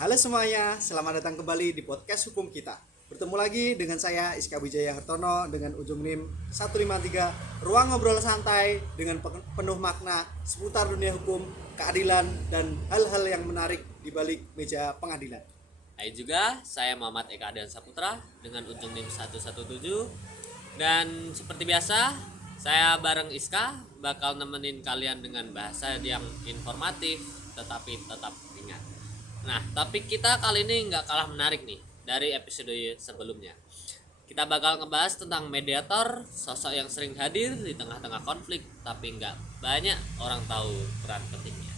Halo semuanya, selamat datang kembali di podcast hukum kita. Bertemu lagi dengan saya Iska Wijaya Hartono dengan ujung NIM 153, ruang ngobrol santai dengan penuh makna seputar dunia hukum, keadilan, dan hal-hal yang menarik di balik meja pengadilan. Hai juga, saya Muhammad Eka Adian Saputra dengan ujung NIM 117. Dan seperti biasa, saya bareng Iska bakal nemenin kalian dengan bahasa yang informatif tetapi tetap ringan. Nah, topik kita kali ini nggak kalah menarik nih dari episode sebelumnya. Kita bakal ngebahas tentang mediator, sosok yang sering hadir di tengah-tengah konflik tapi nggak banyak orang tahu peran pentingnya.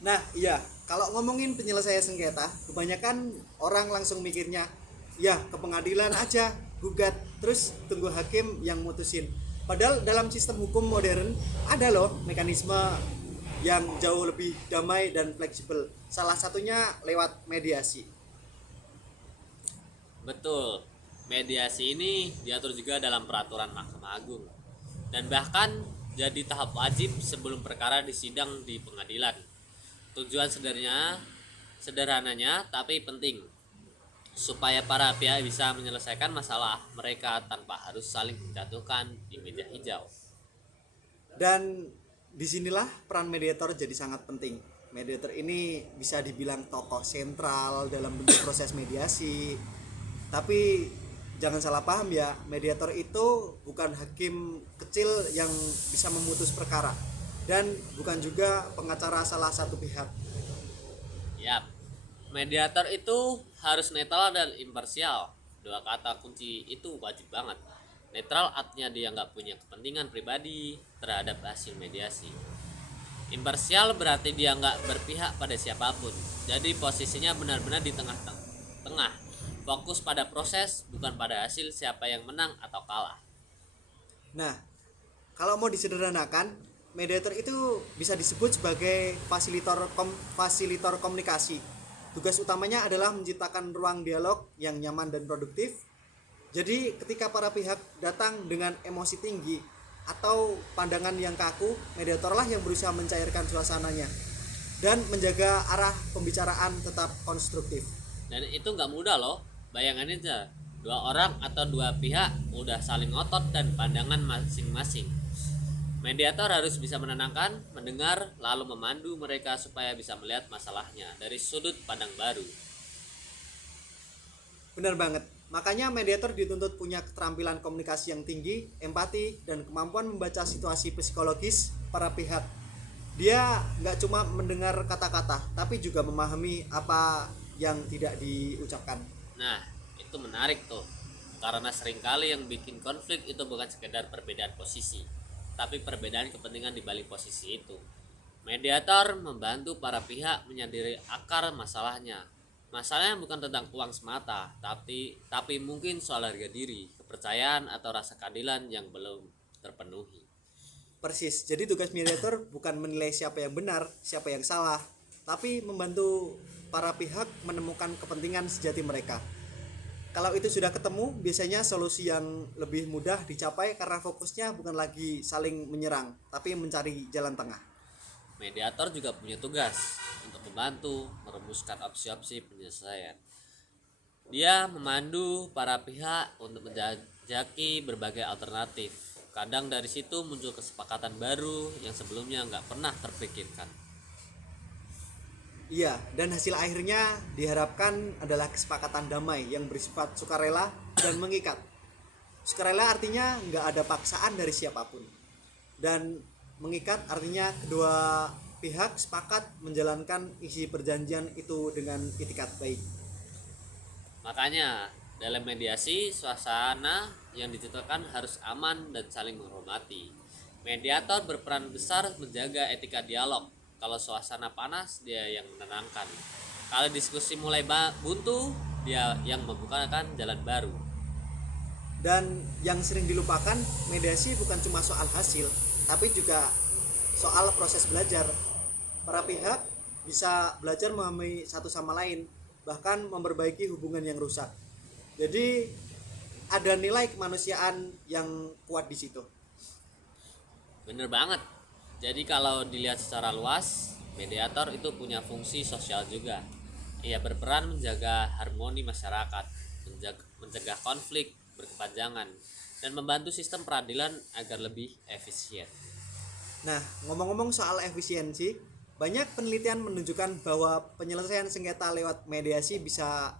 Nah iya, kalau ngomongin penyelesaian sengketa, kebanyakan orang langsung mikirnya, ya ke pengadilan aja, gugat, terus tunggu hakim yang mutusin. Padahal dalam sistem hukum modern ada loh mekanisme yang jauh lebih damai dan fleksibel. Salah satunya lewat mediasi. Betul, mediasi ini diatur juga dalam peraturan Mahkamah Agung dan bahkan jadi tahap wajib sebelum perkara disidang di pengadilan. Tujuan sederhananya tapi penting supaya para pihak bisa menyelesaikan masalah mereka tanpa harus saling menjatuhkan di meja hijau. Dan disinilah peran mediator jadi sangat penting. Mediator ini bisa dibilang tokoh sentral dalam bentuk proses mediasi. Tapi jangan salah paham ya, mediator itu bukan hakim kecil yang bisa memutus perkara dan bukan juga pengacara salah satu pihak. Yap, mediator itu harus netral dan imparsial. Dua kata kunci itu wajib banget. Netral artinya dia nggak punya kepentingan pribadi terhadap hasil mediasi. Imparsial berarti dia nggak berpihak pada siapapun. Jadi posisinya benar-benar di tengah-tengah. Fokus pada proses, bukan pada hasil siapa yang menang atau kalah. Nah, kalau mau disederhanakan, mediator itu bisa disebut sebagai fasilitor komunikasi. Tugas utamanya adalah menciptakan ruang dialog yang nyaman dan produktif. Jadi ketika para pihak datang dengan emosi tinggi atau pandangan yang kaku, mediatorlah yang berusaha mencairkan suasananya dan menjaga arah pembicaraan tetap konstruktif. Dan itu nggak mudah loh. Bayangin aja, dua orang atau dua pihak udah saling ngotot dan pandangan masing-masing. Mediator harus bisa menenangkan, mendengar, lalu memandu mereka supaya bisa melihat masalahnya dari sudut pandang baru. Benar banget. Makanya mediator dituntut punya keterampilan komunikasi yang tinggi, empati, dan kemampuan membaca situasi psikologis para pihak. Dia nggak cuma mendengar kata-kata, tapi juga memahami apa yang tidak diucapkan. Nah, itu menarik tuh. Karena seringkali yang bikin konflik itu bukan sekedar perbedaan posisi, tapi perbedaan kepentingan di balik posisi itu. Mediator membantu para pihak menyadari akar masalahnya. Masalahnya bukan tentang uang semata, tapi mungkin soal harga diri, kepercayaan atau rasa keadilan yang belum terpenuhi. Persis. Jadi tugas mediator bukan menilai siapa yang benar, siapa yang salah, tapi membantu para pihak menemukan kepentingan sejati mereka. Kalau itu sudah ketemu, biasanya solusi yang lebih mudah dicapai karena fokusnya bukan lagi saling menyerang, tapi mencari jalan tengah. Mediator juga punya tugas untuk membantu merumuskan opsi-opsi penyelesaian. Dia memandu para pihak untuk menjajaki berbagai alternatif. Kadang dari situ muncul kesepakatan baru yang sebelumnya nggak pernah terpikirkan. Iya, dan hasil akhirnya diharapkan adalah kesepakatan damai yang bersifat sukarela dan mengikat. Sukarela artinya nggak ada paksaan dari siapapun. Dan mengikat artinya kedua pihak sepakat menjalankan isi perjanjian itu dengan itikat baik. Makanya dalam mediasi suasana yang diciptakan harus aman dan saling menghormati. Mediator berperan besar menjaga etika dialog. Kalau suasana panas, dia yang menenangkan. Kalau diskusi mulai buntu, dia yang membukakan jalan baru. Dan yang sering dilupakan, mediasi bukan cuma soal hasil, tapi juga soal proses belajar. Para pihak bisa belajar memahami satu sama lain, bahkan memperbaiki hubungan yang rusak. Jadi ada nilai kemanusiaan yang kuat di situ. Bener banget. Jadi kalau dilihat secara luas, Mediator itu punya fungsi sosial juga. Ia berperan menjaga harmoni masyarakat, mencegah konflik berkepanjangan, dan membantu sistem peradilan agar lebih efisien. Nah, ngomong-ngomong soal efisiensi, banyak penelitian menunjukkan bahwa penyelesaian sengketa lewat mediasi bisa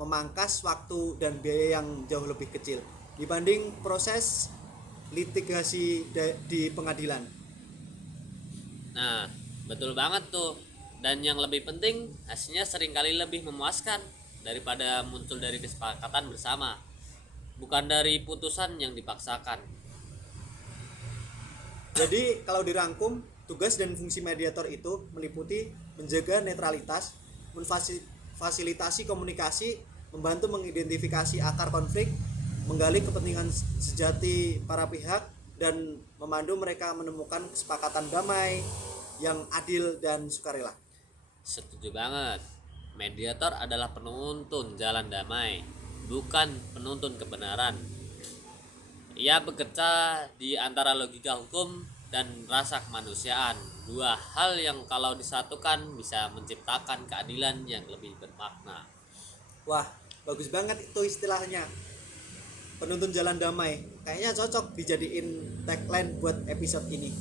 memangkas waktu dan biaya yang jauh lebih kecil dibanding proses litigasi di pengadilan. Nah, betul banget tuh. Dan yang lebih penting, hasilnya seringkali lebih memuaskan daripada muncul dari kesepakatan bersama, bukan dari putusan yang dipaksakan. Jadi kalau dirangkum, tugas dan fungsi mediator itu meliputi menjaga netralitas, memfasilitasi komunikasi, membantu mengidentifikasi akar konflik, menggali kepentingan sejati para pihak, dan memandu mereka menemukan kesepakatan damai yang adil dan sukarela. Setuju banget. Mediator adalah penuntun jalan damai, bukan penuntun kebenaran. Ia bekerja di antara logika hukum dan rasa kemanusiaan, dua hal yang kalau disatukan bisa menciptakan keadilan yang lebih bermakna. Wah, bagus banget itu istilahnya. Penuntun jalan damai. Kayaknya cocok dijadiin tagline buat episode ini.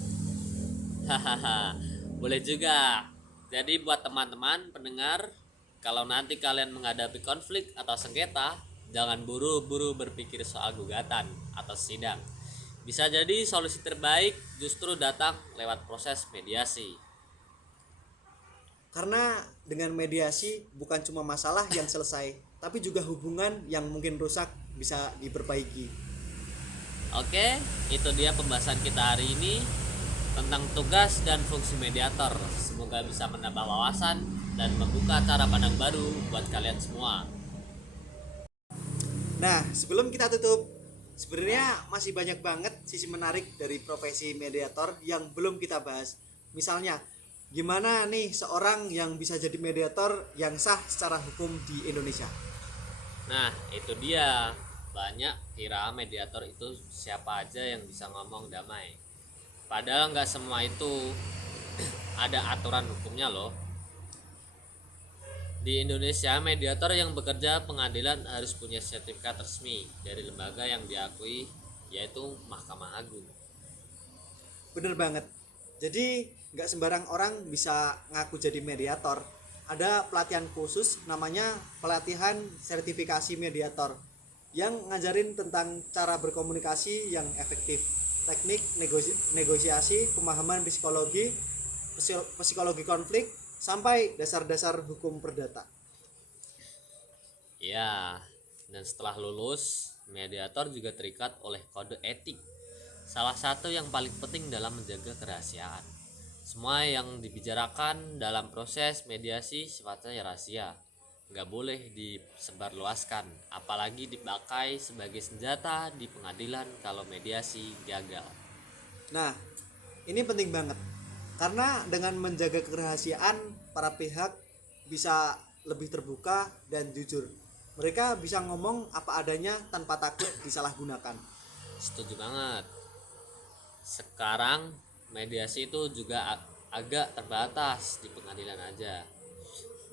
Hahaha, boleh juga. Jadi buat teman-teman pendengar, kalau nanti kalian menghadapi konflik atau sengketa, jangan buru-buru berpikir soal gugatan atau sidang. Bisa jadi solusi terbaik justru datang lewat proses mediasi. Karena dengan mediasi bukan cuma masalah yang selesai, tapi juga hubungan yang mungkin rusak bisa diperbaiki. Oke, itu dia pembahasan kita hari ini tentang tugas dan fungsi mediator. Semoga bisa menambah wawasan dan membuka cara pandang baru buat kalian semua. Nah, sebelum kita tutup, sebenarnya masih banyak banget sisi menarik dari profesi mediator yang belum kita bahas. Misalnya, gimana nih seorang yang bisa jadi mediator yang sah secara hukum di Indonesia? Nah, itu dia. Banyak kira mediator itu siapa aja yang bisa ngomong damai. Padahal nggak semua itu ada aturan hukumnya loh. Di Indonesia, mediator yang bekerja pengadilan harus punya sertifikat resmi dari lembaga yang diakui, yaitu Mahkamah Agung. Bener banget. Jadi nggak sembarang orang bisa ngaku jadi mediator. Ada pelatihan khusus namanya pelatihan sertifikasi mediator yang ngajarin tentang cara berkomunikasi yang efektif, teknik negosiasi, pemahaman psikologi konflik, sampai dasar-dasar hukum perdata. Ya, dan setelah lulus, mediator juga terikat oleh kode etik. Salah satu yang paling penting dalam menjaga kerahasiaan. Semua yang dibicarakan dalam proses mediasi sifatnya rahasia. Nggak boleh disebarluaskan, apalagi dipakai sebagai senjata di pengadilan kalau mediasi gagal. Nah, ini penting banget. Karena dengan menjaga kerahasiaan, para pihak bisa lebih terbuka dan jujur. Mereka bisa ngomong apa adanya tanpa takut disalahgunakan. Setuju banget. Sekarang mediasi itu juga agak terbatas di pengadilan aja.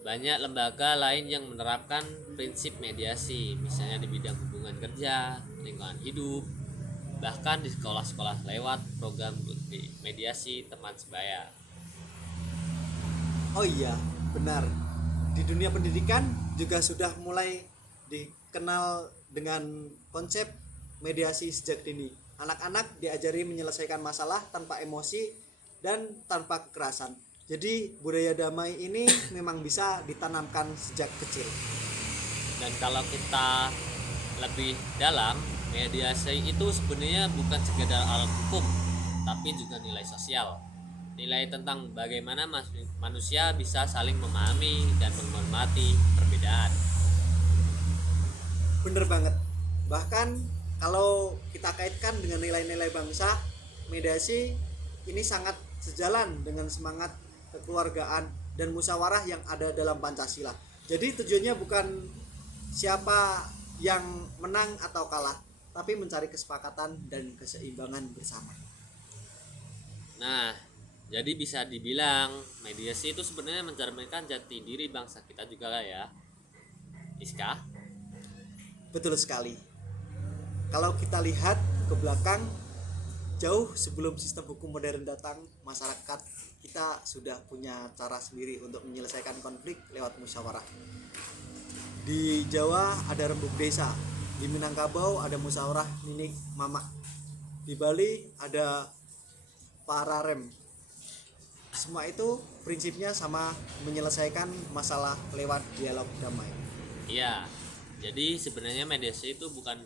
Banyak lembaga lain yang menerapkan prinsip mediasi, misalnya di bidang hubungan kerja, lingkungan hidup, bahkan di sekolah-sekolah lewat program mediasi teman sebaya. Oh iya, benar. Di dunia pendidikan juga sudah mulai dikenal dengan konsep mediasi sejak dini. Anak-anak diajari menyelesaikan masalah tanpa emosi dan tanpa kekerasan. Jadi budaya damai ini memang bisa ditanamkan sejak kecil. Dan kalau kita lebih dalam, mediasi itu sebenarnya bukan sekedar alat hukum, tapi juga nilai sosial. Nilai tentang bagaimana manusia bisa saling memahami dan menghormati perbedaan. Bener banget. Bahkan kalau kita kaitkan dengan nilai-nilai bangsa, mediasi ini sangat sejalan dengan semangat kekeluargaan dan musyawarah yang ada dalam Pancasila. Jadi tujuannya bukan siapa yang menang atau kalah, tapi mencari kesepakatan dan keseimbangan bersama. Nah, Jadi bisa dibilang mediasi itu sebenarnya mencerminkan jati diri bangsa kita juga lah ya, Iska. Betul sekali. Kalau kita lihat ke belakang, jauh sebelum sistem hukum modern datang, masyarakat kita sudah punya cara sendiri untuk menyelesaikan konflik lewat musyawarah. Di Jawa ada rembuk desa, di Minangkabau ada musyawarah ninik mama, di Bali ada pararem. Semua itu prinsipnya sama, menyelesaikan masalah lewat dialog damai. Iya. Jadi sebenarnya mediasi itu bukan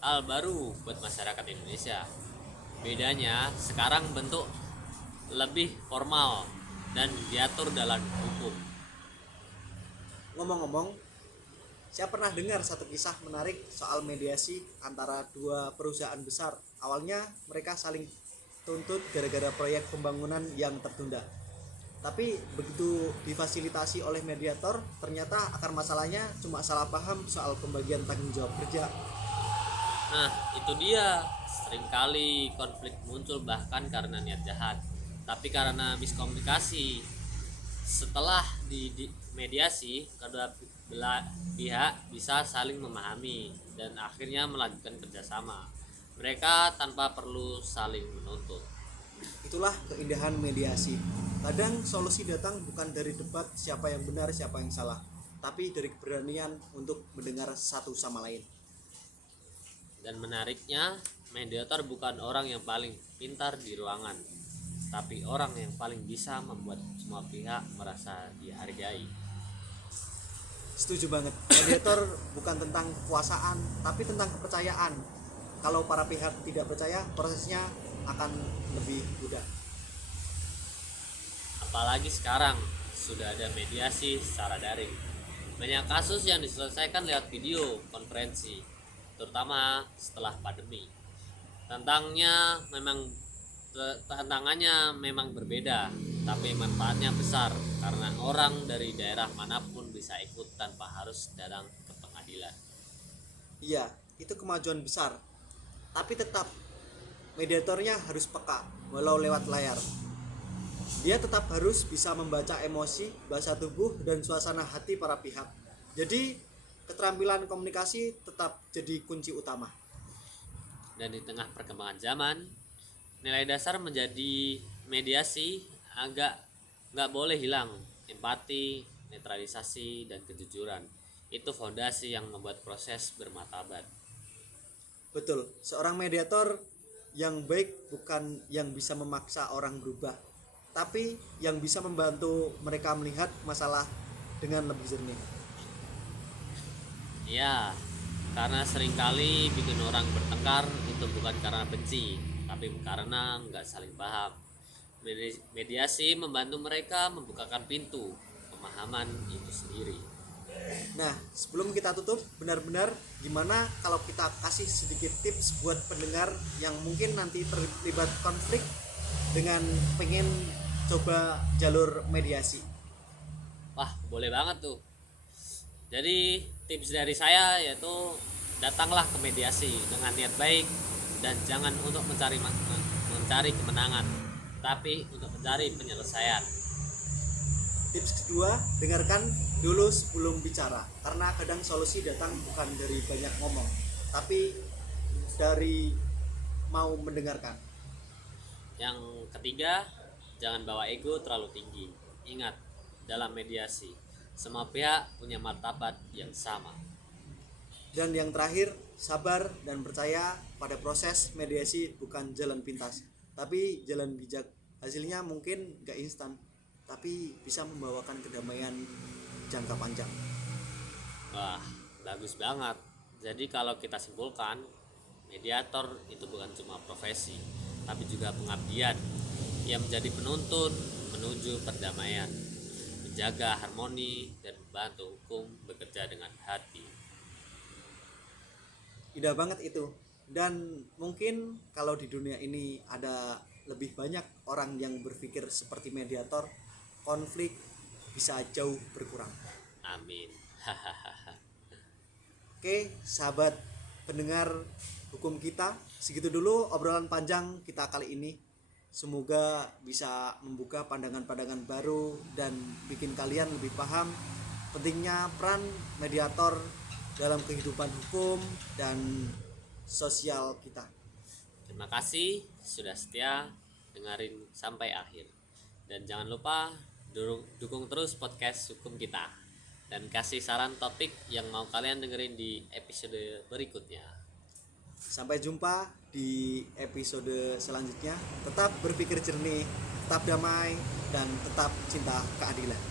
hal baru buat masyarakat Indonesia. Bedanya sekarang bentuk lebih formal dan diatur dalam hukum. Ngomong-ngomong, saya pernah dengar satu kisah menarik soal mediasi antara dua perusahaan besar. Awalnya mereka saling tuntut gara-gara proyek pembangunan yang tertunda. Tapi begitu difasilitasi oleh mediator, ternyata akar masalahnya cuma salah paham soal pembagian tanggung jawab kerja. Nah, itu dia. Seringkali konflik muncul bahkan karena niat jahat, tapi karena miskomunikasi. Setelah di mediasi, kedua pihak bisa saling memahami dan akhirnya melanjutkan kerjasama. Mereka tanpa perlu saling menuntut. Itulah keindahan mediasi. Kadang solusi datang bukan dari debat siapa yang benar, siapa yang salah, tapi dari keberanian untuk mendengar satu sama lain. Dan menariknya, mediator bukan orang yang paling pintar di ruangan, tapi orang yang paling bisa membuat semua pihak merasa dihargai. Setuju banget. Mediator bukan tentang kekuasaan, tapi tentang kepercayaan. Kalau para pihak tidak percaya, prosesnya akan lebih mudah. Apalagi sekarang sudah ada mediasi secara daring. Banyak kasus yang diselesaikan lewat video konferensi, terutama setelah pandemi. Tantangannya memang berbeda, tapi manfaatnya besar karena orang dari daerah manapun bisa ikut tanpa harus datang ke pengadilan. Iya, itu kemajuan besar. Tapi tetap mediatornya harus peka walau lewat layar. Dia tetap harus bisa membaca emosi, bahasa tubuh, dan suasana hati para pihak. Jadi keterampilan komunikasi tetap jadi kunci utama. Dan di tengah perkembangan zaman, nilai dasar menjadi mediasi agak nggak boleh hilang. Empati, netralisasi, dan kejujuran itu fondasi yang membuat proses bermartabat. Betul, seorang mediator yang baik bukan yang bisa memaksa orang berubah, tapi yang bisa membantu mereka melihat masalah dengan lebih jernih. Ya, karena seringkali bikin orang bertengkar itu bukan karena benci, tapi karena nggak saling paham. Mediasi membantu mereka membukakan pintu pemahaman itu sendiri. Nah, sebelum kita tutup, benar-benar gimana kalau kita kasih sedikit tips buat pendengar yang mungkin nanti terlibat konflik dengan pengen coba jalur mediasi. Wah, boleh banget tuh. Jadi tips dari saya yaitu datanglah ke mediasi dengan niat baik dan jangan untuk mencari kemenangan, tapi untuk mencari penyelesaian. Tips kedua, dengarkan dulu sebelum bicara, karena kadang solusi datang bukan dari banyak ngomong, tapi dari mau mendengarkan. Yang ketiga, jangan bawa ego terlalu tinggi. Ingat, dalam mediasi, semua pihak punya martabat yang sama. Dan yang terakhir, sabar dan percaya pada proses mediasi bukan jalan pintas, tapi jalan bijak. Hasilnya mungkin gak instan, tapi bisa membawakan kedamaian jangka panjang. Wah, bagus banget. Jadi kalau kita simpulkan, mediator itu bukan cuma profesi, tapi juga pengabdian yang menjadi penuntun menuju perdamaian, menjaga harmoni dan membantu hukum bekerja dengan hati. Indah banget itu. Dan mungkin kalau di dunia ini ada lebih banyak orang yang berpikir seperti mediator, konflik bisa jauh berkurang. Amin. Oke, sahabat pendengar hukum kita, segitu dulu obrolan panjang kita kali ini. Semoga bisa membuka pandangan-pandangan baru dan bikin kalian lebih paham pentingnya peran mediator dalam kehidupan hukum dan sosial kita. Terima kasih sudah setia dengerin sampai akhir. Dan jangan lupa dukung terus podcast hukum kita. Dan kasih saran topik yang mau kalian dengerin di episode berikutnya. Sampai jumpa di episode selanjutnya. Tetap berpikir jernih, tetap damai, dan tetap cinta keadilan.